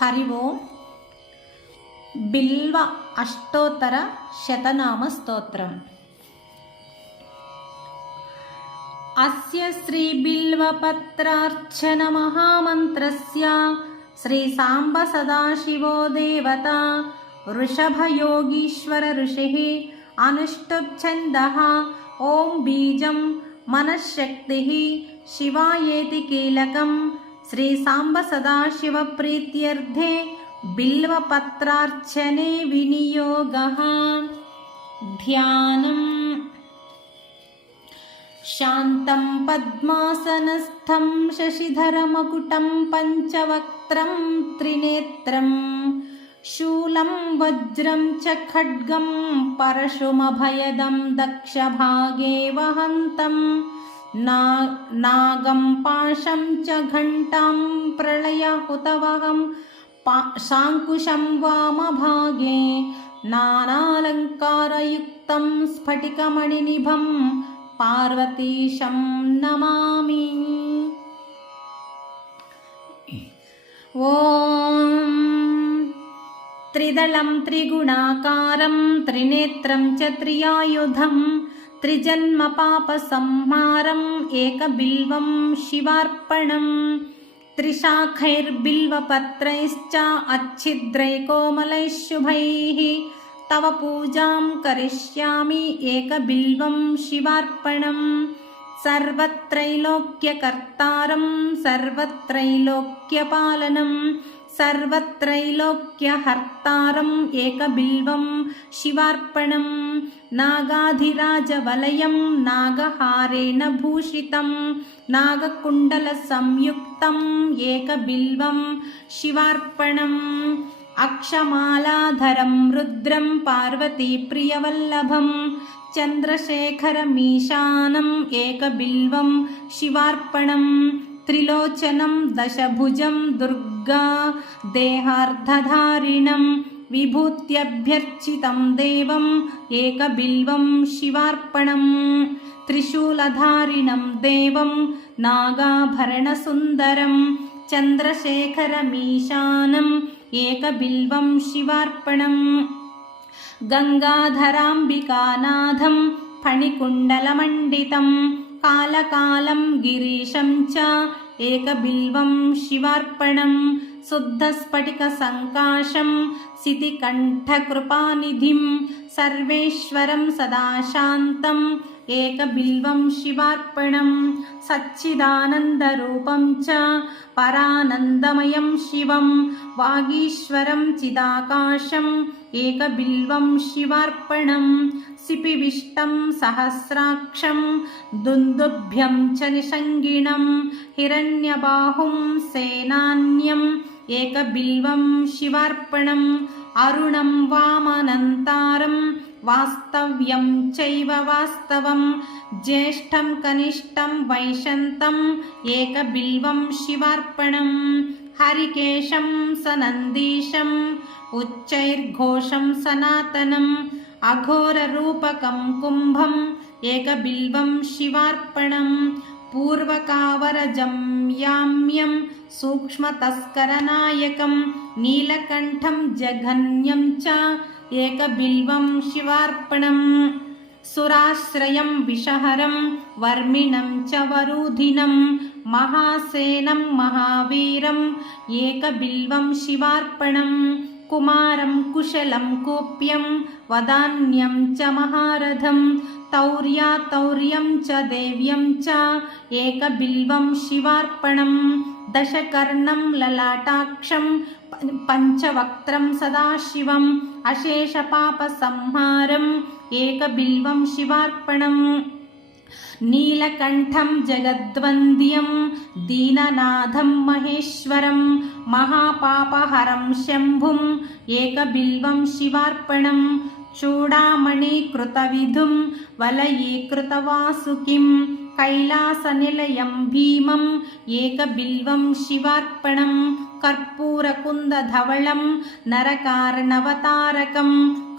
हरि ओम्। बिल्व अष्टोत्तरशतनामस्तोत्रम् अस्य श्रीबिल्वपत्रार्चनमहामन्त्रस्य श्रीसाम्बसदाशिवो देवता वृषभयोगीश्वर ऋषिः अनुष्टुछन्दः ॐ बीजं मनःशक्तिः शिवायेति शिवायेतिकीलकम् श्रीसाम्ब सदाशिवप्रीत्यर्थे बिल्वपत्रार्चने विनियोगः। ध्यानम्। शान्तं पद्मासनस्थं शशिधरमकुटं पञ्चवक्त्रं त्रिनेत्रम् शूलं वज्रं च खड्गं परशुमभयदं दक्षभागे वहन्तम्। नागं पाशं च घण्टां प्रलयहुतवहं हुतव शाङ्कुशं वामभागे नानालङ्कारयुक्तं स्फटिकमणिनिभं पार्वतीशं नमामि। ॐ त्रिदलं त्रिगुणाकारं त्रिनेत्रं च त्रियायुधम् त्रिजन्मपापसंहारम् एकबिल्वं शिवार्पणम् त्रिशाखैर्बिल्वपत्रैश्च अच्छिद्रैकोमलैः शुभैः तव पूजां करिष्यामि एकबिल्वं शिवार्पणम् सर्वत्रैलोक्यकर्तारं सर्वत्रैलोक्यपालनम् सर्वत्रैलोक्यहर्तारम् एकबिल्वं शिवार्पणं नागाधिराजवलयं नागहारेण भूषितं नागकुण्डलसंयुक्तम् एकबिल्वं शिवार्पणम् अक्षमालाधरं रुद्रं पार्वतीप्रियवल्लभं चन्द्रशेखरमीशानम् एकबिल्वं शिवार्पणं त्रिलोचनं दशभुजं दुर्गा देहार्धधारिणं विभूत्यभ्यर्चितं देवम् एकबिल्वं शिवार्पणम् त्रिशूलधारिणं देवं नागाभरणसुन्दरं चन्द्रशेखरमीशानम् एकबिल्वं शिवार्पणम् गङ्गाधराम्बिकानाथं फणिकुण्डलमण्डितं कालकालं गिरीशं च एकबिल्वं शिवार्पणं शुद्धस्फटिकसङ्काशं सितिकण्ठकृपानिधिं सर्वेश्वरं सदा शान्तम् एकबिल्वं शिवार्पणं सच्चिदानन्दरूपं च परानन्दमयं शिवं वागीश्वरं चिदाकाशम् एकबिल्वं शिवार्पणं सिपिविष्टं सहस्राक्षं दुन्दुभ्यं च निषङ्गिणं हिरण्यबाहुं सेनान्यम् ఏకబిల్వం శివార్పణం అరుణం వామనంతారం వాస్తవ్యం చైవ వాస్తవం జ్యేష్టం కనిష్టం వైశంతం ఏకబిల్వం శివార్పణం హరికేశం సనందీశం ఉచ్చైర్ఘోషం సనాతనం అఘోరరూపకం కుంభం ఏకబిల్వం శివార్పణం पूर्वकावरजं याम्यं सूक्ष्मतस्करनायकं नीलकण्ठं जघन्यं च एकबिल्वं शिवार्पणम् सुराश्रयं विषहरं वर्मिणं च वरूधिनं महासेनं महावीरम् एकबिल्वं शिवार्पणम् कुमारं कुशलं कूप्यं वदान्यं च महारथं तौर्यातौर्यं च देव्यं च एकबिल्वं शिवार्पणं दशकर्णं ललाटाक्षं पञ्चवक्त्रं सदाशिवम् अशेषपापसंहारम् एकबिल्वं शिवार्पणम् नीलकण्ठं जगद्वन्द्यं दीननाथं महेश्वरं महापापहरं शम्भुम् एकबिल्वं शिवार्पणं चूडामणीकृतविधुं वलयीकृतवासुकिं कैलासनिलयं भीमम् एकबिल्वं शिवार्पणं कर्पूरकुन्दधवलं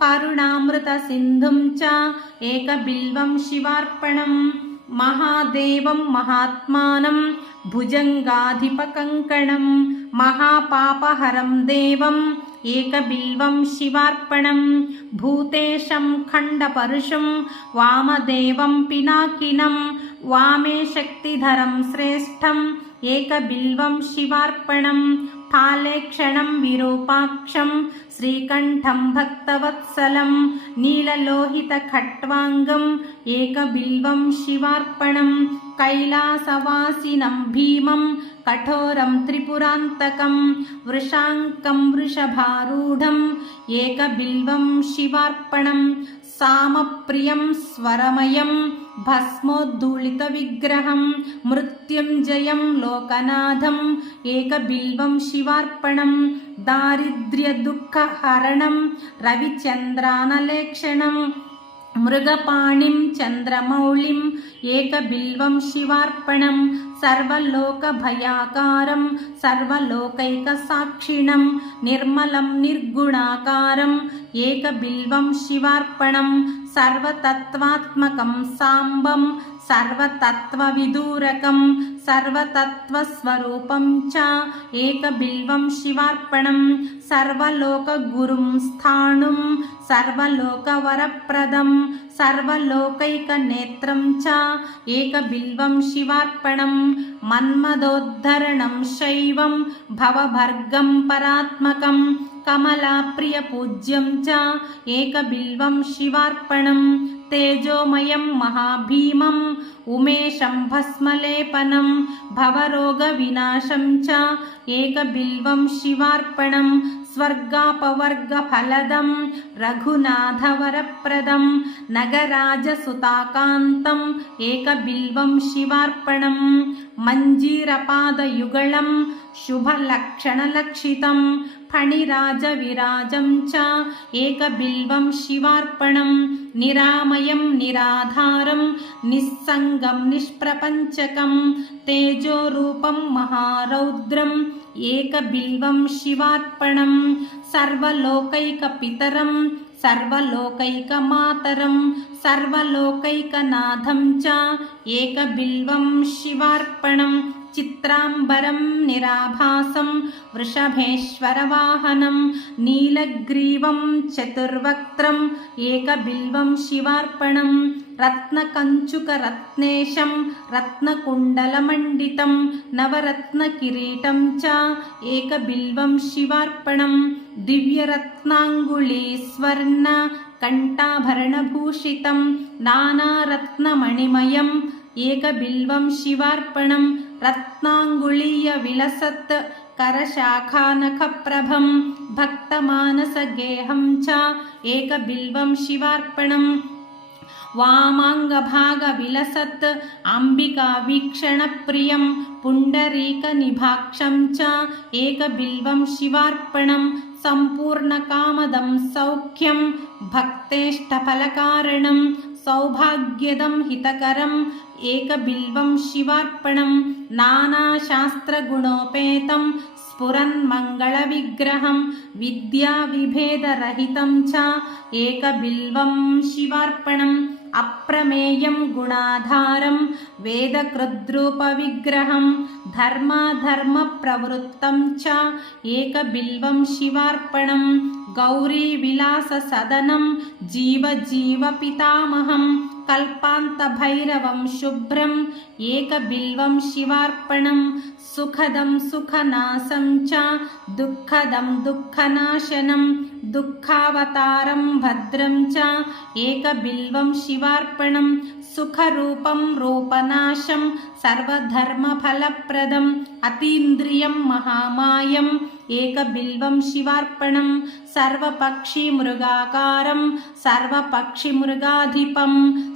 కరుణామృత సింధుం చ ఏకబిల్వం శివార్పణం మహాదేవం మహాత్మానం భుజంగాధిపకంకణం మహాపాపహరం దేవం ఏకబిల్వం శివార్పణం భూతేశం ఖండపరుషం వామదేవం పినాకినం వామే శక్తిధరం శ్రేష్టం ఏకబిల్వం శివార్పణం शिवार्पणं फालेक्षणं विरूपाक्षं श्रीकण्ठं भक्तवत्सलं नीललोहितखट्वाङ्गम् एकबिल्वं शिवार्पणं कैलासवासिनं भीमं कठोरं त्रिपुरान्तकं वृषाङ्कं वृषभारूढम् एकबिल्वं शिवार्पणं सामप्रियं स्वरमयं భస్మోద్ధూళితవిగ్రహం మృత్యుంజయం లోకనాథం ఏకబిల్వం శివార్పణం దారిద్ర్యదుఃఖహరణం రవిచంద్రానలేక్షణం మృగపాణిం చంద్రమౌళిం ఏకబిల్వం శివార్పణం సర్వలోకభయాకారం సర్వలోకైకసాక్షిణం నిర్మలం నిర్గుణాకారం ఏకబిల్వం శివార్పణం సర్వతత్వాత్మకం సాంబం సర్వతత్వవిదూరకం సర్వతత్వస్వరూపం చ ఏకబిల్వం శివార్పణం సర్వలోకగురుం స్థాణుం సర్వలోకవరప్రదం సర్వలోకైకనేత్రం చ ఏకబిల్వం శివార్పణం మన్మదోద్ధరణం శైవం భవభర్గం పరాత్మకం कमलाप्रियपूज्यं च एकबिल्वं शिवार्पणं तेजोमयं महाभीमम् उमेशं भस्मलेपनं भवरोगविनाशं च एकबिल्वं शिवार्पणं స్వర్గాపవర్గఫలదం రఘునాథవరప్రదం నగరాజసుతాకాంతం ఏకబిల్వం శివార్పణం మంజీరపాదయుగళం శుభలక్షణలక్షితం ఫణిరాజవిరాజం చ ఏకబిల్వం శివార్పణం నిరామయం నిరాధారం నిస్సంగం నిష్ప్రపంచకం తేజోరూపం మహారౌద్రం ఏకబిల్వం శివార్పణం సర్వలోకైక పితరం సర్వలోకైక మాతరం సర్వలోకైకనాథం చ ఏకబిల్వం శివార్పణం. चित्राम्बरं निराभासं वृषभेश्वरवाहनं नीलग्रीवं चतुर्वक्त्रम् एकबिल्वं शिवार्पणं रत्नकञ्चुकरत्नेशं रत्नकुण्डलमण्डितं नवरत्नकिरीटं च एकबिल्वं शिवार्पणं दिव्यरत्नाङ्गुलीस्वर्ण कण्ठाभरणभूषितं नानारत्नमणिमयम् एकबिल्वं शिवार्पणं रत्नाङ्गुलीयविलसत् करशाखानखप्रभं भक्तमानसगेहं च एकबिल्वं शिवार्पणं। वामाङ्गभागविलसत् अम्बिकावीक्षणप्रियं पुण्डरीकनिभाक्षं च एकबिल्वं शिवार्पणं। सम्पूर्णकामदं सौख्यं भक्तेष्टफलकारणं सौभाग्यदं हितकरम् एकबिल्वं शिवार्पणं नानाशास्त्रगुणोपेतं स्फुरन्मङ्गलविग्रहं विद्याविभेदरहितं च एकबिल्वं शिवार्पणम् अप्रमेयं गुणाधारं वेदकृद्रूपविग्रहं धर्माधर्मप्रवृत्तं च एकबिल्वं शिवार्पणं गौरीविलाससदनं जीवजीवपितामहं कल्पान्तभैरवं शुभ्रम् एकबिल्वं शिवार्पणं सुखदं सुखनाशं च दुःखदं दुःखनाशनं दुःखावतारं भद्रं च एकबिल्वं शिवार्पणं सुखरूपं रूपनाशं सर्वधर्मफलप्रदम् अतीन्द्रियं महामायम् ఏకబిల్వం శివార్పణం సర్వపక్షి మృగాకారం సర్వపక్షి మృగాధిపం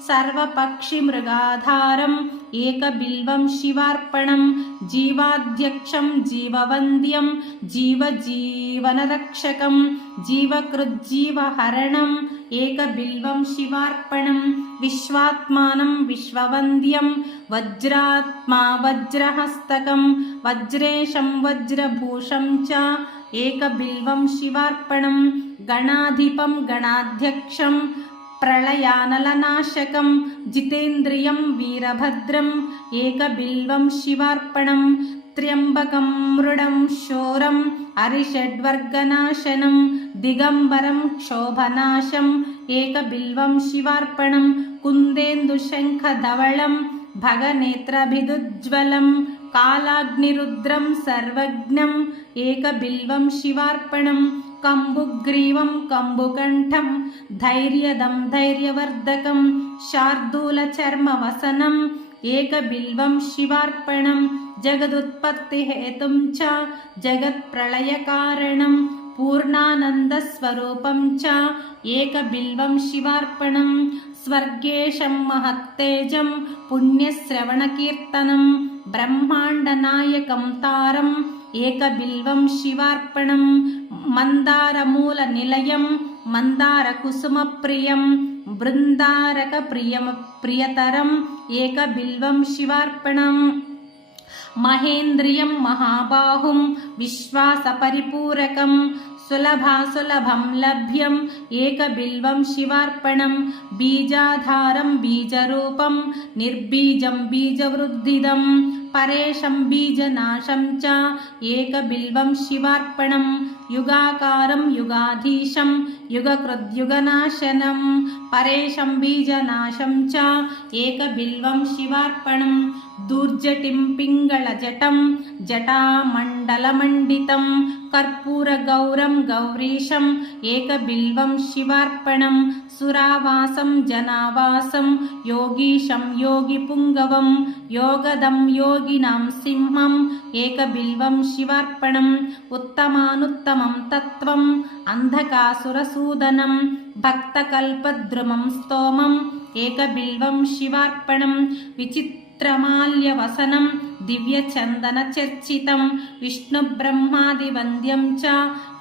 సర్వపక్షి మృగాధారం एकबिल्वं शिवार्पणं जीवाध्यक्षं जीववन्द्यं जीवजीवनरक्षकं जीवकृज्जीवहरणम् एकबिल्वं शिवार्पणं विश्वात्मानं विश्ववन्द्यं वज्रात्मा वज्रहस्तकं वज्रेशं वज्रभूषं च एकबिल्वं शिवार्पणं गणाधिपं गणाध्यक्षं ప్రళయానలనాశకం జితేంద్రియం వీరభద్రం ఏకబిల్వం శివార్పణం త్ర్యంబకం మృడం శోరం అరిషడ్వర్గనాశనం దిగంబరం క్షోభనాశం ఏకబిల్వం శివార్పణం కుందేందుశంఖధవళం భగనేత్రభిదుజ్వలం కాలాగ్నిరుద్రం సర్వజ్ఞం ఏకబిల్వం శివార్పణం कम्बुग्रीवं कम्बुकण्ठं धैर्यदं धैर्यवर्धकं शार्दूलचर्मवसनम् एकबिल्वं शिवार्पणं जगदुत्पत्तिहेतुं च जगत्प्रलयकारणं पूर्णानन्दस्वरूपं च एकबिल्वं शिवार्पणं स्वर्गेशं महत्तेजं पुण्यश्रवणकीर्तनं ब्रह्माण्डनायकं तारम् एकबिल्वं शिवार्पणम् మందారమూల నిలయం మందార కుసుమ ప్రియం బృందారక ప్రియం ప్రియతరం ఏక బిల్వం శివార్పణం. మహేంద్రియం మహాబాహుం విశ్వాసపరిపూరకం సులభాసులభం లభ్యం ఏకబిల్వం శివార్పణం. బీజాధారం బీజరూపం నిర్బీజం బీజవృద్ధిదం పరేషం బీజనాశం చ ఏకబిల్వం శివార్పణం. యుగాకారం యుగాధీశం యుగకృద్యుగనాశనం పరేశం బీజనాశం చ ఏకబిల్వం శివార్పణం దూర్జటిం పింగళజటం జటామండలమండితం కర్పూరగౌరం గౌరీశం ఏకబిల్వం శివార్పణం సురావాసం జనావాసం యోగీశం యోగిపుంగవం యోగదం యోగినాం సింహం ఏకబిల్వం శివార్పణం ఉత్తమానుత్తమ తత్వం అంధకాసురసూదనం భక్తకల్పద్రుమం స్తోమం ఏకబిల్వం శివార్పణం విచిత్రమాల్యవసనం దివ్యచందనచర్చితం విష్ణుబ్రహ్మాదివంద్యం చ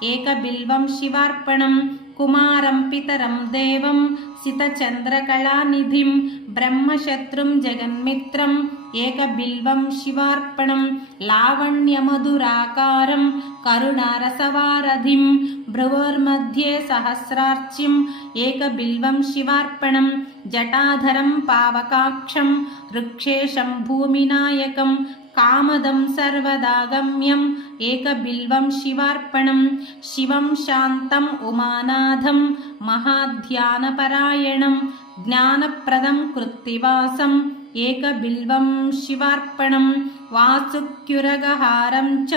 ఏకబిల్వం శివార్పణం కుమారం పితరం దేవం సితచంద్రకళానిధిం బ్రహ్మశత్రుం జగన్మిత్రం ఏకబిల్వం శివార్పణం లావణ్యమధురాకారం కరుణారసవారధిం భ్రువోర్మధ్యే సహస్రార్చిం ఏకబిల్వం శివార్పణం జటాధరం పావకాక్షం వృక్షేశం భూమినాయకం కామదం సర్వదాగమ్యం ఏకబిల్వం శివార్పణం శివం శాంతం ఉమానాథం మహాధ్యానపరాయణం జ్ఞానప్రదం కృత్తివాసం ఏకబిల్వం శివార్పణం వాసుక్యురగహారం చ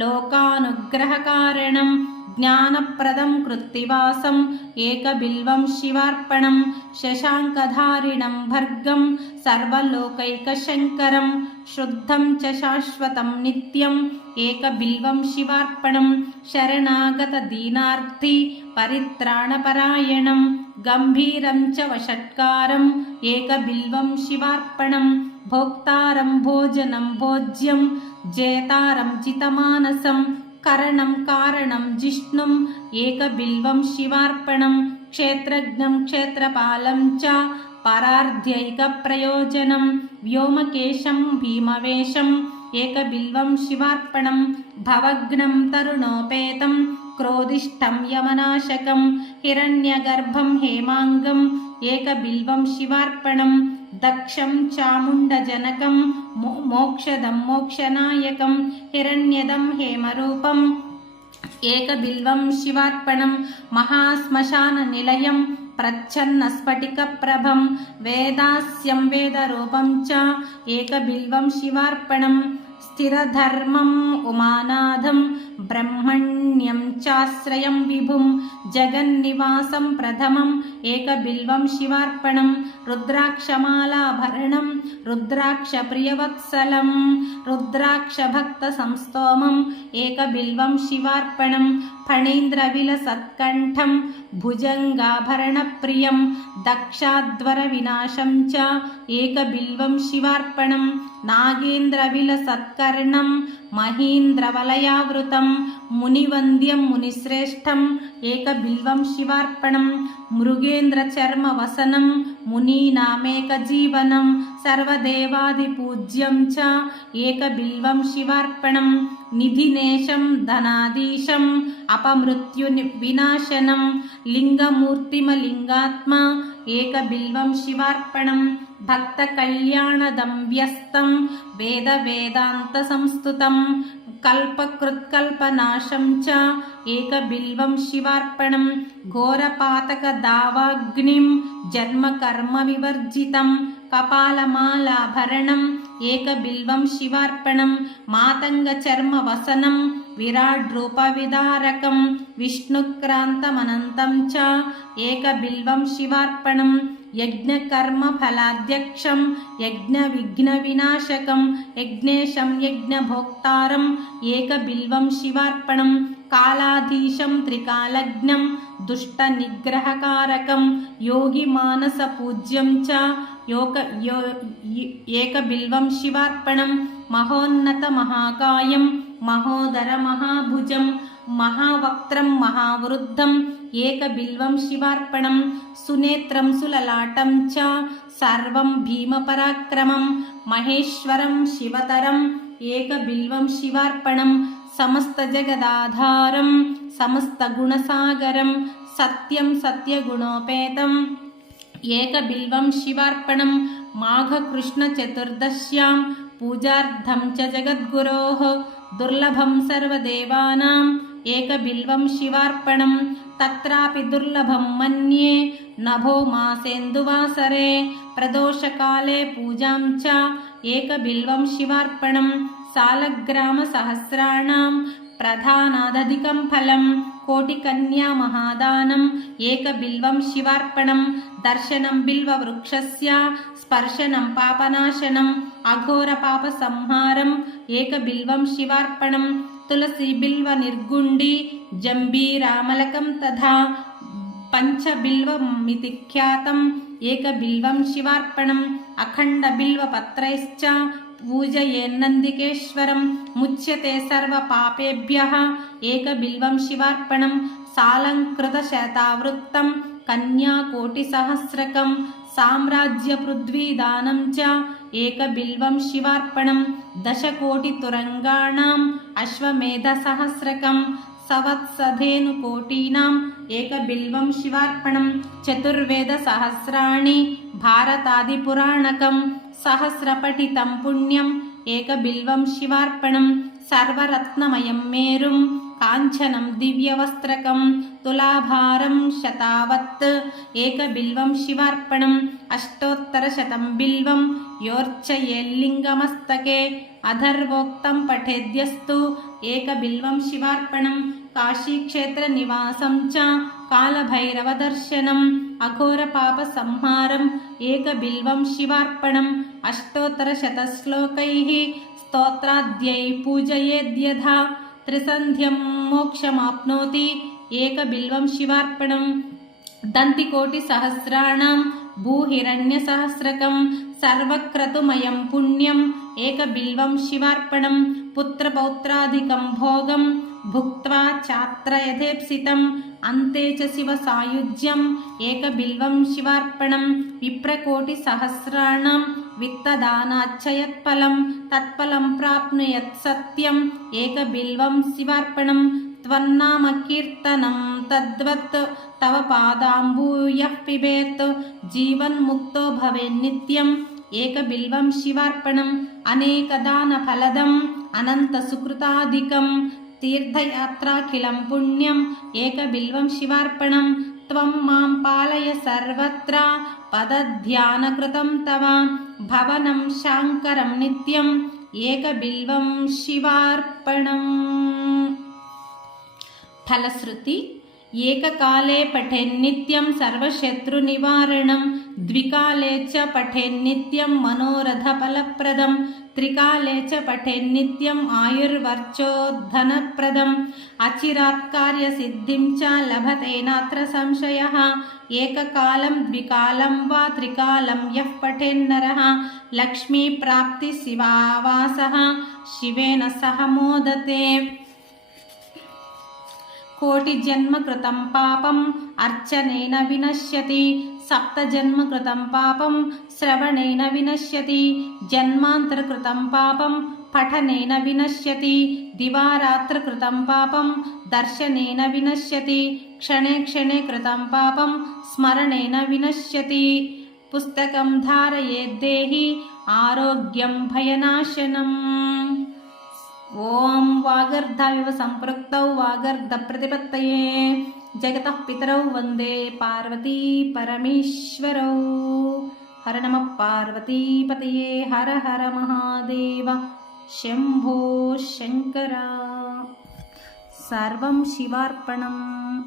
లోకానుగ్రహకారణం జ్ఞానప్రదం కృత్తివాసం ఏకబిల్వం శివార్పణం శశాంకధారిణం భర్గం సర్వలోకైకశంకరం శుద్ధం చ శాశ్వతం నిత్యం ఏకబిల్వం శివార్పణం శరణాగత దీనార్థి పరిత్రాణపరాయణం గంభీరం చ వషట్కారం ఏకబిల్వం శివార్పణం భోక్తారం భోజనం భోజ్యం జేతారం జితమానసం కరణం కారణం జిష్ణుం ఏకబిల్వం శివార్పణం క్షేత్రజ్ఞం క్షేత్రపాలం చ పరార్ధ్యైక ప్రయోజనం వ్యోమకేశం భీమవేశం ఏకబిల్వం శివార్పణం భవగ్నం తరుణోపేతం క్రోధిష్టం యమనాశకం హిరణ్యగర్భం హేమాంగం ఏకబిల్వం శివార్పణం దక్షం చాముండజనకం మోక్షదం మోక్షనాయకం హిరణ్యదం హేమరూపం ఏకబిల్వం శివార్పణం మహాశ్మశాన నిలయం ప్రచ్ఛన్న స్ఫటిక ప్రభం వేదాస్యం వేదరూపం చ ఏకబిల్వం శివార్పణం స్థిరధర్మం ఉమానాథం బ్రహ్మణ్య చాశ్రయం విభుం జగన్నివాసం ప్రథమం ఏకబిల్వం శివార్పణం రుద్రాక్షమాలాభరణం రుద్రాక్ష ప్రియవత్సలం రుద్రాక్ష భక్త సంస్తోమం ఏకబిల్వం శివార్పణం ఫణీంద్ర విలసత్కంఠం భుజంగాభరణ ప్రియం దక్షాధ్వర వినాశం మునివంద్యం మునిశ్రేష్టం ఏకబిల్వం శివార్పణం. మృగేంద్రచర్మ వసనం మునీనామేకజీవనం. సర్వదేవాదిపూజ్యం చ ఏకబిల్వం శివార్పణం. నిధినేశం ధనాదీశం అపమృత్యు వినాశనం లింగమూర్తిమలింగాత్మ ఏకబిల్వం శివార్పణం. భక్త కళ్యాణదం వ్యస్తం వేద వేదాంత సంస్థుతం కల్పకృత్కల్పనాశం చ ఏకబిల్వం శివార్పణం ఘోరపాతకదావాగ్నిం జన్మకర్మ వివర్జితం కపాలమాలాభరణం ఏకబిల్వం శివార్పణం మాతంగచర్మవసనం విరాడ్రూపవిదారకం విష్ణుక్రాంతమనంతం చ ఏకబిల్వం శివార్పణం यज्ञकर्मफलाध्यक्षं यज्ञविघ्नविनाशकं यज्ञेशं यज्ञभोक्तारम् एकबिल्वं शिवार्पणं कालाधीशं त्रिकालज्ञं दुष्टनिग्रहकारकं योगिमानसपूज्यं च योग यो एकबिल्वं शिवार्पणं महोन्नतमहाकायं महोदरमहाभुजं महावक्त्रं महावृद्धम् एकबिल्वं शिवार्पणं सुनेत्रं सुललाटं च सर्वं भीमपराक्रमं महेश्वरं शिवतरम् एकबिल्वं शिवार्पणं समस्तजगदाधारं समस्तगुणसागरं सत्यं सत्यगुणोपेतम् एकबिल्वं शिवार्पणं माघकृष्णचतुर्दश्यां पूजार्थं च जगद्गुरोः दुर्लभं सर्वदेवानाम् एकबिल्वं शिवार्पणं తత్రాపి దుర్లభం మన్యే నభో మాసేందువాసరే ప్రదోషకాలే పూజాం చ ఏకబిల్వం శివార్పణం సాలగ్రామ సహస్రాణం ప్రధానాదధికం ఫలం కోటికన్యా మహాదానం ఏకబిల్వం శివార్పణం దర్శనం బిల్వవృక్షస్య స్పర్శనం పాపనాశనం అఘోర పాప సంహారం ఏకబిల్వం శివార్పణం शिवार्पणं तुलसीबिल्वनिर्गुण्डी जम्बीरामलकं तथा पञ्चबिल्वमिति ख्यातम् एकबिल्वं शिवार्पणम् अखण्डबिल्वपत्रैश्च पूजयेन्नन्दिकेश्वरं मुच्यते सर्वपापेभ्यः एकबिल्वं शिवार्पणं सालङ्कृतशतावृत्तं कन्याकोटिसहस्रकं साम्राज्यपृथ्वीदानं च ఏకబిల్వం శివార్పణం దశకోటితురంగాణాం అశ్వమేధసహస్రకం సవత్సధేనుకోటీనాం ఏకబిల్వం శివార్పణం చతుర్వేదసహస్రాణి భారతాదిపురాణకం సహస్రపఠితం పుణ్యం ఏకబిల్వం శివార్పణం సర్వరత్నమయం మేరుం కాంచనం దివ్యవస్త్రకం తులాభారం శతావత్ ఏకబిల్వం శివార్పణం అష్టోత్తరశతం బిల్వం योर्चयेल्लिङ्गमस्तके अधर्वोक्तं पठेद्यस्तु एकबिल्वं शिवार्पणं काशीक्षेत्रनिवासं च कालभैरवदर्शनम् अघोरपापसंहारम् एकबिल्वं शिवार्पणम् अष्टोत्तरशतश्लोकैः स्तोत्राद्यै पूजयेद्यथा त्रिसन्ध्यं मोक्षमाप्नोति एकबिल्वं शिवार्पणम् दन्तिकोटिसहस्राणां भूहिरण्यसहस्रकं सर्वक्रतुमयं पुण्यम् एकबिल्वं शिवार्पणं पुत्रपौत्राधिकं भोगं भुक्त्वा चात्र यथेप्सितम् अन्ते च शिवसायुज्यम् एकबिल्वं शिवार्पणं विप्रकोटिसहस्राणां वित्तदानाच्च यत्फलं तत्फलं प्राप्नुयात् सत्यम् एकबिल्वं शिवार्पणं त्वन्नामकीर्तनं तद्वत् तव पादाम्बूयः पिबेत् जीवन्मुक्तो भवेन्नित्यम् ఏకబిల్వం శివార్పణం అనేకదాన ఫలదం అనంత సుకృతాధికం తీర్థయాత్రాఖిలం పుణ్యం ఏకబిల్వం శివార్పణం త్వం మాం పాలయ సర్వత్ర పదధ్యానకృతం తవ భవనం శాంకరం నిత్యం ఏకబిల్వం శివార్పణం. ఫలశ్రుతి ఏకకాలే పఠెన్నిత్యం సర్వశత్రునివారణం ద్వికాలే చ పఠెన్నిత్యం మనోరథఫలప్రదం త్రికాలే చ పఠెన్నిత్యం ఆయుర్వర్చోద్ధనప్రదం. అచిరాత్ కార్యసిద్ధిం చ లభతేనాత్ర సంశయ ఏకకాలం ద్వికాలం వా త్రికాలం యః పఠెన్నర లక్ష్మీప్రాప్తి శివావాస శివేన సహ మోదతే. కోటిజన్మకృతం పాపం అర్చనేన వినశ్యతి సప్తజన్మకృతం పాపం శ్రవణేన వినశ్యతి జన్మాంతరకృతం పాపం పఠనేన వినశ్యతి దివారాత్రకృతం పాపం దర్శనేన వినశ్యతి క్షణే క్షణే కృతం పాపం స్మరణేన వినశ్యతి. పుస్తకం ధారయేద్దేహి ఆరోగ్యం భయనాశనం. ఓం వాగర్ధవివ సంపృక్తౌ వాగర్ధ ప్రతిపత్తయే జగత పితరౌ వందే పార్వతీ పరమేశ్వరౌ. హర నమ పార్వతీపతయే. హర హర మహాదేవ. శంభో శంకర. సర్వం శివార్పణం.